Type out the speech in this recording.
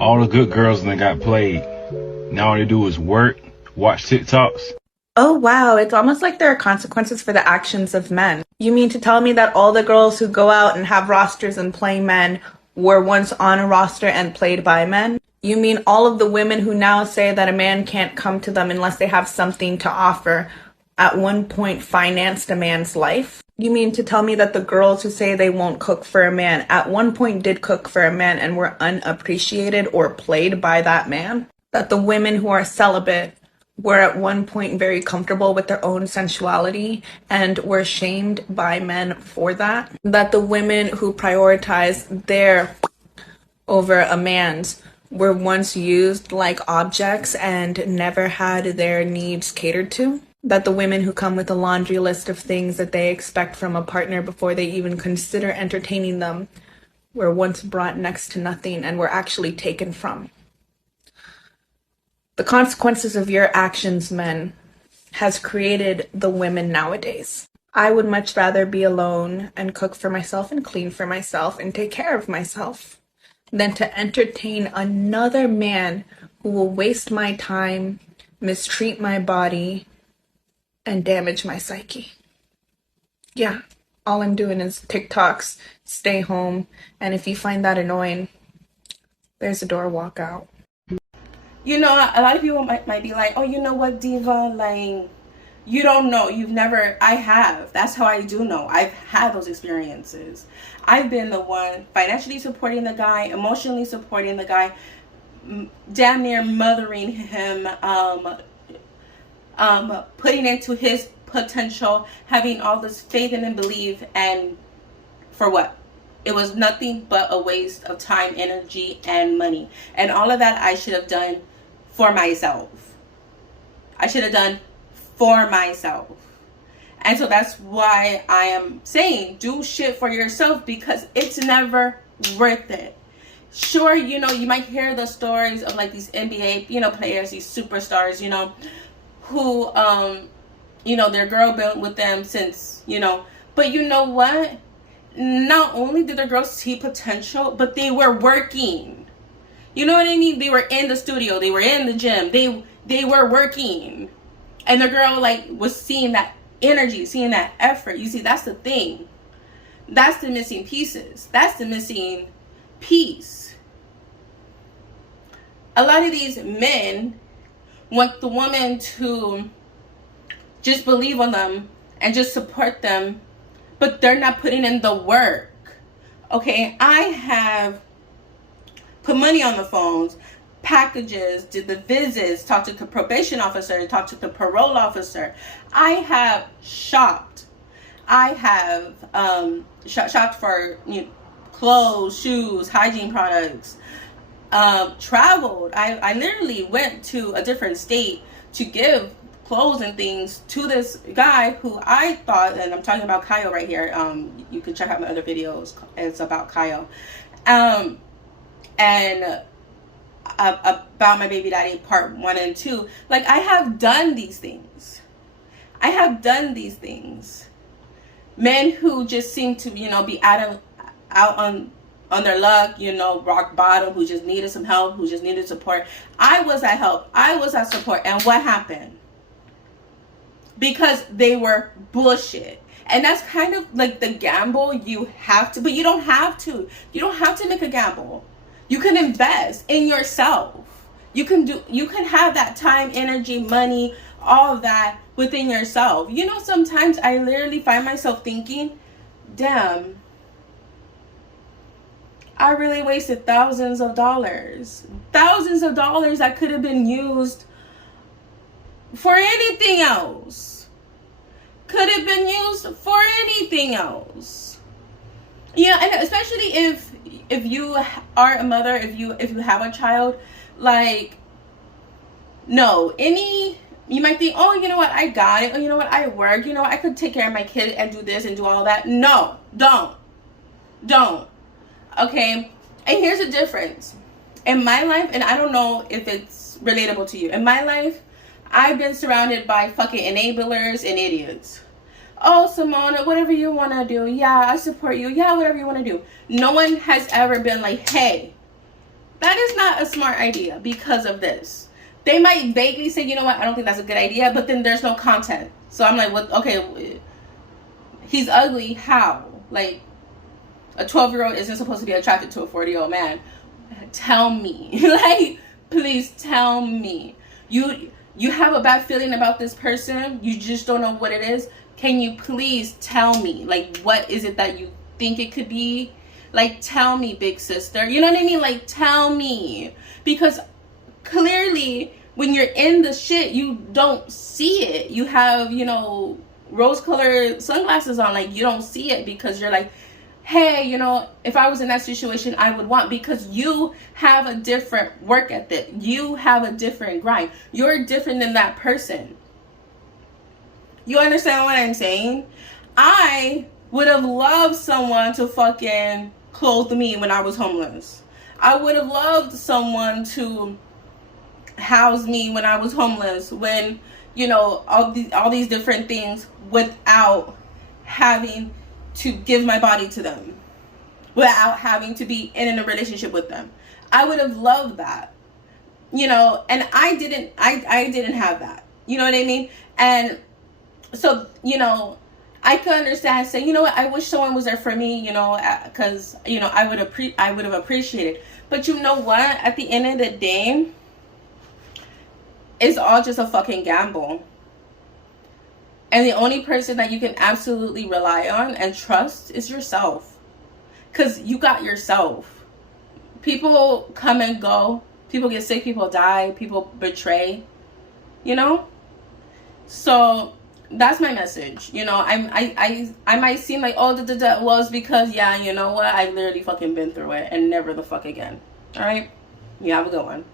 All the good girls then got played. Now all they do is work, watch TikToks. Oh, wow. It's almost like there are consequences for the actions of men. You mean to tell me that all the girls who go out and have rosters and play men were once on a roster and played by men? You mean all of the women who now say that a man can't come to them unless they have something to offer at one point financed a man's life? You mean to tell me that the girls who say they won't cook for a man at one point did cook for a man and were unappreciated or played by that man? That the women who are celibate were at one point very comfortable with their own sensuality and were shamed by men for that? That the women who prioritize their over a man's were once used like objects and never had their needs catered to? That the women who come with a laundry list of things that they expect from a partner before they even consider entertaining them were once brought next to nothing and were actually taken from? The consequences of your actions, men, has created the women nowadays. I would much rather be alone and cook for myself and clean for myself and take care of myself than to entertain another man who will waste my time, mistreat my body, and damage my psyche. Yeah, all I'm doing is TikToks, stay home, and if you find that annoying, there's a door, walk out. You know, a lot of people might be like, oh, you know what, Diva, like, you don't know. You've never, I have. That's how I do know. I've had those experiences. I've been the one financially supporting the guy, emotionally supporting the guy, damn near mothering him, putting into his potential, having all this faith in and belief, and for what? It was nothing but a waste of time, energy, and money. And all of that I should have done for myself. I should have done for myself. And so that's why I am saying do shit for yourself, because it's never worth it. Sure, you know, you might hear the stories of like these NBA, you know, players, these superstars, you know, who, you know, their girl been with them since, you know, but you know what? Not only did the girls see potential, but they were working. You know what I mean? They were in the studio, they were in the gym, they were working. And the girl like was seeing that energy, seeing that effort. You see, that's the thing. That's the missing pieces. That's the missing piece. A lot of these men want the woman to just believe on them and just support them, but they're not putting in the work. Okay, I have put money on the phones, packages, did the visits, talked to the probation officer, talked to the parole officer. I have shopped. I have shopped for, you know, clothes, shoes, hygiene products. Traveled. I literally went to a different state to give clothes and things to this guy who I thought, and I'm talking about Kyle right here. You can check out my other videos. It's about Kyle. And about my baby daddy part 1 and 2. Like, I have done these things. I have done these things. Men who just seem to, you know, be out on their luck, you know, rock bottom, who just needed some help, who just needed support. I was that help. I was that support. And what happened? Because they were bullshit. And that's kind of like the gamble you have to, but you don't have to. You don't have to make a gamble. You can invest in yourself. You can have that time, energy, money, all of that within yourself. You know, sometimes I literally find myself thinking, damn, I really wasted thousands of dollars. Thousands of dollars that could have been used for anything else. Could have been used for anything else. Yeah, and especially if you are a mother, if you have a child, like, no, you might think, oh, you know what, I got it. Oh, you know what, I work. You know, I could take care of my kid and do this and do all that. No, don't. Okay, and here's the difference. In my life, and I don't know if it's relatable to you. In my life, I've been surrounded by fucking enablers and idiots. Oh, Simona, whatever you want to do. Yeah, I support you. Yeah, whatever you want to do. No one has ever been like, hey, that is not a smart idea because of this. They might vaguely say, you know what, I don't think that's a good idea, but then there's no content. So I'm like, what? Okay, he's ugly. How? Like, a 12-year-old isn't supposed to be attracted to a 40-year-old man. Tell me. Like, please tell me. You have a bad feeling about this person. You just don't know what it is. Can you please tell me? Like, what is it that you think it could be? Like, tell me, big sister. You know what I mean? Like, tell me. Because clearly, when you're in the shit, you don't see it. You have, you know, rose-colored sunglasses on. Like, you don't see it because you're like, hey, you know, if I was in that situation, I would want, because you have a different work ethic. You have a different grind. You're different than that person. You understand what I'm saying? I would have loved someone to fucking clothe me when I was homeless. I would have loved someone to house me when I was homeless, when, you know, all these different things, without having to give my body to them, without having to be in a relationship with them. I would have loved that, you know, and I didn't have that, you know what I mean? And so, you know, I could understand, say, you know what, I wish someone was there for me, you know, because, you know, I would have appreciated. But you know what? At the end of the day, it's all just a fucking gamble. And the only person that you can absolutely rely on and trust is yourself. Because you got yourself. People come and go. People get sick. People die. People betray. You know? So that's my message. You know, I might seem like, oh, well, it's because, yeah, you know what? I've literally fucking been through it and never the fuck again. All right? You have a good one.